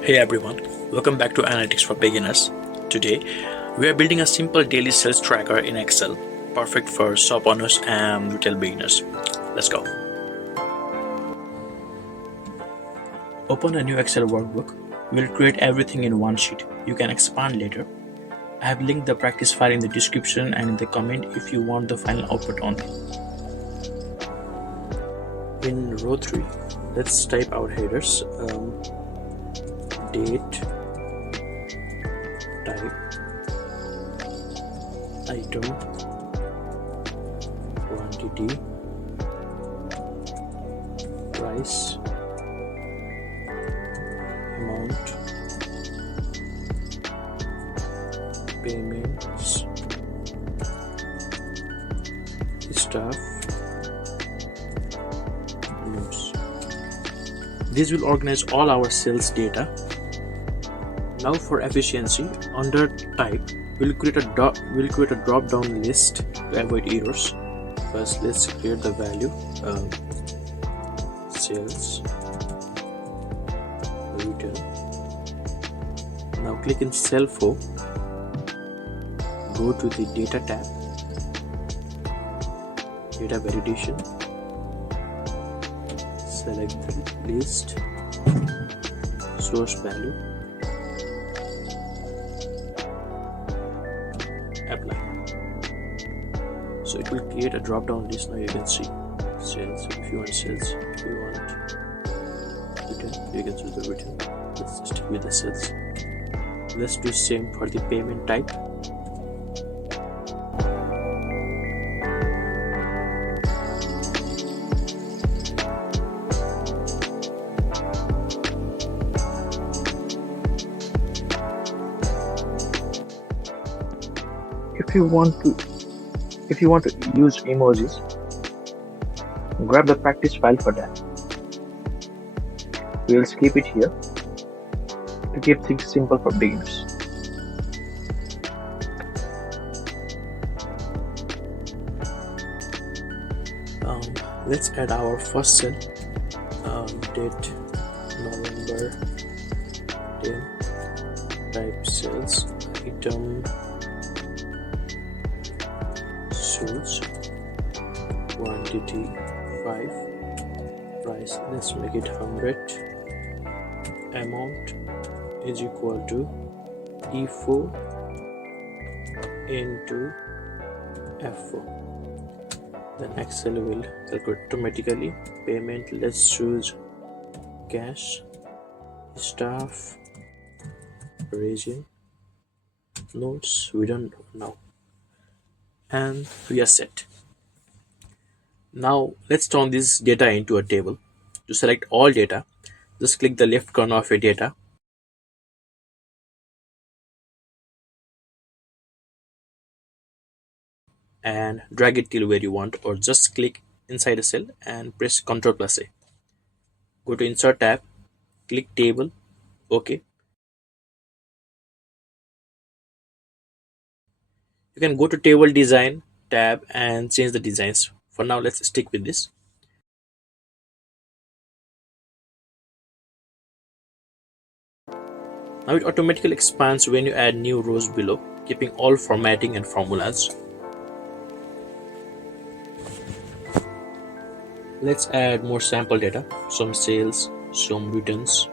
Hey everyone, welcome back to Analytics for Beginners. Today, we are building a simple daily sales tracker in Excel, perfect for shop owners and retail beginners. Let's go. Open a new Excel workbook. We'll create everything in one sheet. You can expand later. I have linked the practice file in the description and in the comment if you want the final output only. In row 3, let's type our headers. Date, type, item, quantity, price, amount, payments, staff, notes. This will organize all our sales data. Now for efficiency, under type, we'll create a drop-down list to avoid errors. First, let's create the value sales retail. Now click in cell 4. Go to the data tab, data validation. Select the list, source value. Apply. So it will create a drop down list. Now you can see sales. If you want sales, if you want return, you can choose the return. Let's stick with the sales. Let's do same for the payment type. If you want to use emojis, grab the practice file for that. We will skip it here to keep things simple for beginners. Let's add our first cell. Date November 10. Type sales, item, source, quantity 5, price, let's make it 100, amount is equal to E4 into F4. Then Excel will calculate automatically. Payment, let's choose cash, staff, region, notes, we don't know. And we are set. Now let's turn this data into a table. To select all data, just click the left corner of your data and drag it till where you want, or just click inside a cell and press Ctrl+A. Go to Insert tab, click Table, OK. You can go to Table Design tab and change the designs. For now, let's stick with this. Now it automatically expands when you add new rows below, keeping all formatting and formulas. Let's add more sample data, some sales, some returns.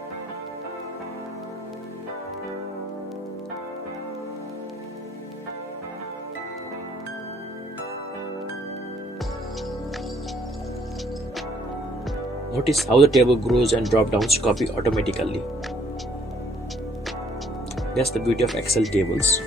Notice how the table grows and drop-downs copy automatically. That's the beauty of Excel tables.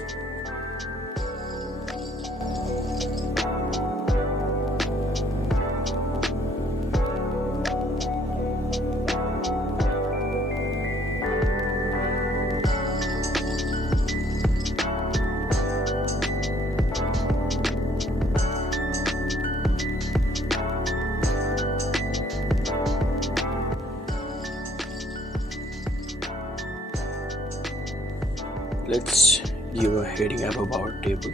Let's give a heading above our table.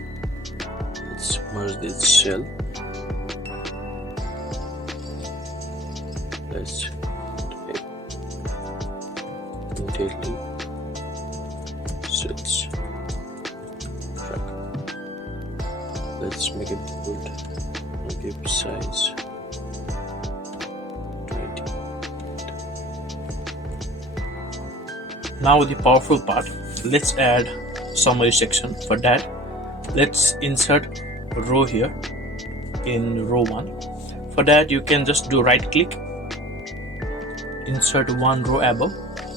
Let's merge this cell. Let's type daily sales track. Let's make it bold. Give size 20. Now the powerful part. Let's add summary section. For that, let's insert row here in row 1. For that, you can just do right click, insert one row above,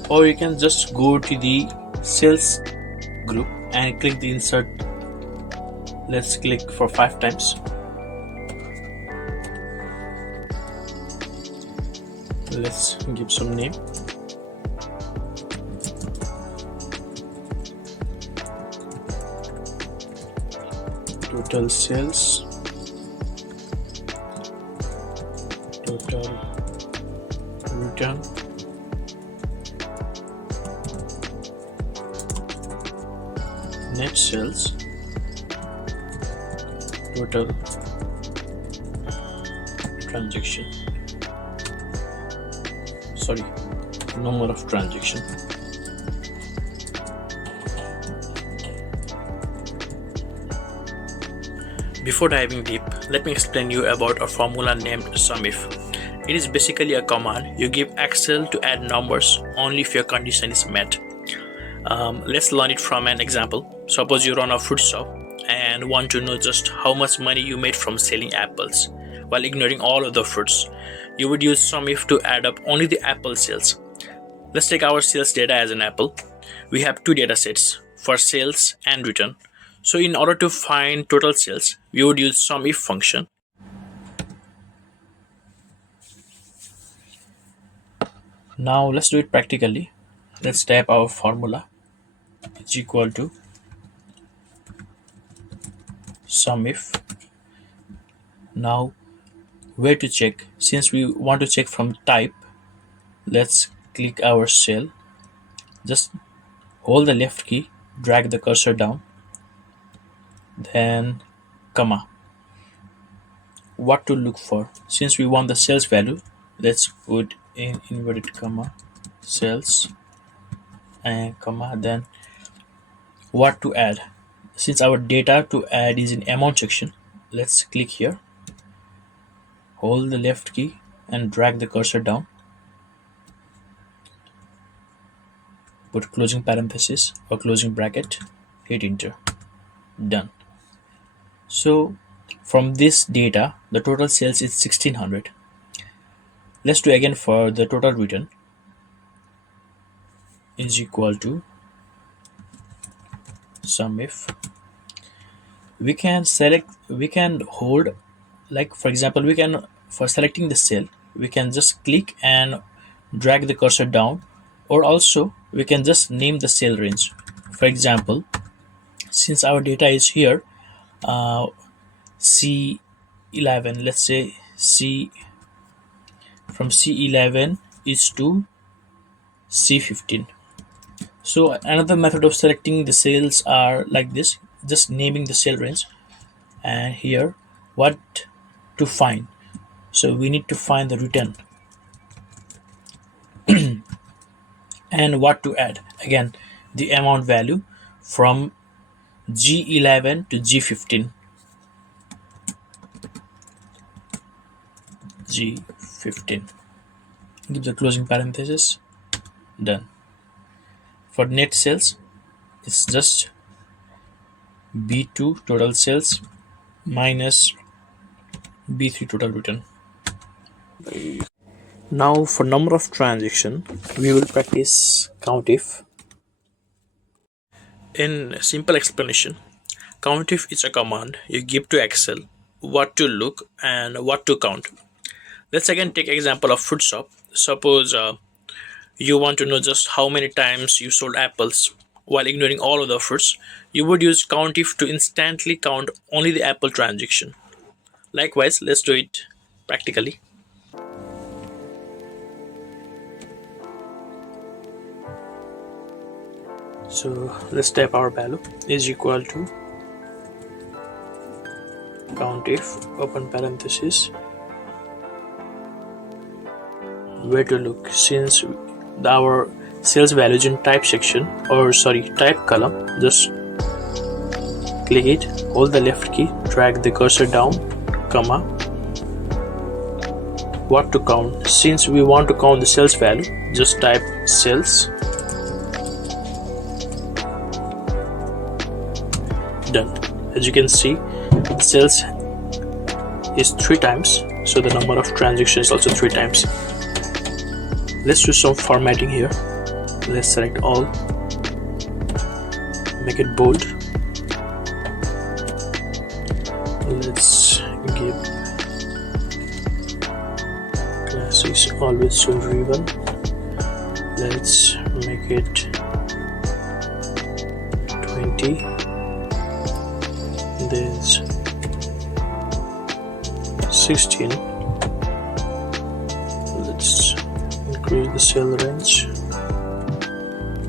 or you can just go to the sales group and click the insert. Let's click for 5 times. Let's give some name. Total sales, total return, net sales, total transaction, number of transaction. Before diving deep, let me explain you about a formula named SUMIF. It is basically a command you give Excel to add numbers only if your condition is met. Let's learn it from an example. Suppose you run a fruit shop and want to know just how much money you made from selling apples while ignoring all of the fruits. You would use SUMIF to add up only the apple sales. Let's take our sales data as an apple. We have 2 data sets for sales and return. So in order to find total sales, we would use SUMIF function. Now let's do it practically. Let's type our formula. It's equal to SUMIF. Now where to check? Since we want to check from type, let's click our cell. Just hold the left key, drag the cursor down, then comma. What to look for? Since we want the sales value, let's put in inverted comma sales and comma, then what to add. Since our data to add is in amount section, let's click here, hold the left key and drag the cursor down, put closing parenthesis or closing bracket, hit enter, done. So from this data, the total sales is 1600. Let's do again for the total return is equal to SUMIF. We can hold, like for example, for selecting the cell, we can just click and drag the cursor down, or also we can just name the cell range. For example, since our data is here, C11, let's say from C11 is to C15. So another method of selecting the cells are like this, just naming the cell range, and here what to find. So we need to find the return and what to add. Again, the amount value from G11 to G15. G15. Give the closing parenthesis. Done. For net sales, it's just B2 total sales minus B3 total return. Now for number of transaction, we will practice COUNTIF. In simple explanation, COUNTIF is a command you give to Excel what to look and what to count. Let's again take example of fruit shop. Suppose you want to know just how many times you sold apples while ignoring all of the fruits. You would use COUNTIF to instantly count only the apple transaction. Likewise, let's do it practically. So let's type our value is equal to COUNTIF open parenthesis, where to look. Since our sales values in type section, or type column. Just click it, hold the left key, drag the cursor down, comma, what to count. Since we want to count the sales value, just type sales. Done. As you can see, the sales is 3 times, so the number of transactions is also 3 times. Let's do some formatting here. Let's select all, make it bold. Let's give classics always so ribbon. Let's make it 20. There's 16. Let's increase the cell range.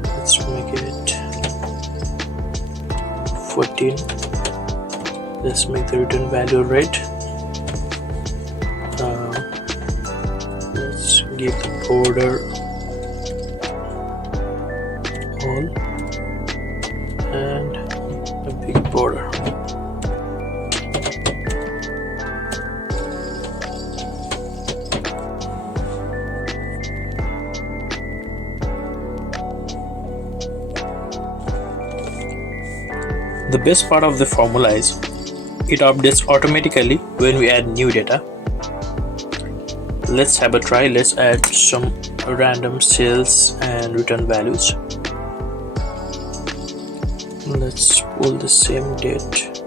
Let's make it 14. Let's make the return value red. Let's give the border all and a big border. The best part of the formula is it updates automatically when we add new data. Let's have a try. Let's add some random sales and return values. Let's pull the same date.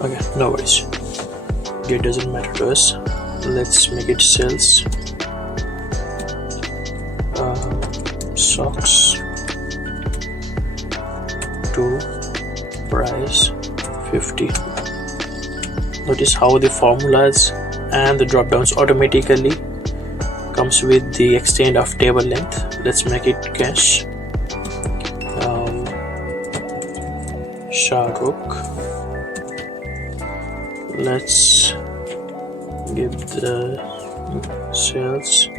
Okay, no worries. Date doesn't matter to us. Let's make it sales. Socks. Price 50. Notice how the formulas and the drop downs automatically comes with the extent of table length. Let's make it cash. Shahrukh. Let's give the sales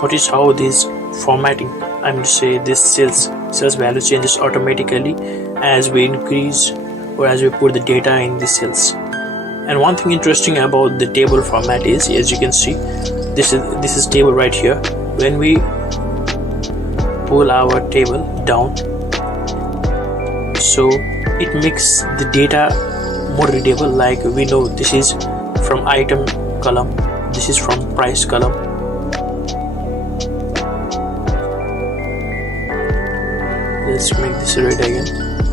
Notice how this formatting, this sales value changes automatically as we increase or as we put the data in the cells. And one thing interesting about the table format is, as you can see, this is table right here. When we pull our table down, so it makes the data more readable. Like we know this is from item column, this is from price column. Let's make this red again.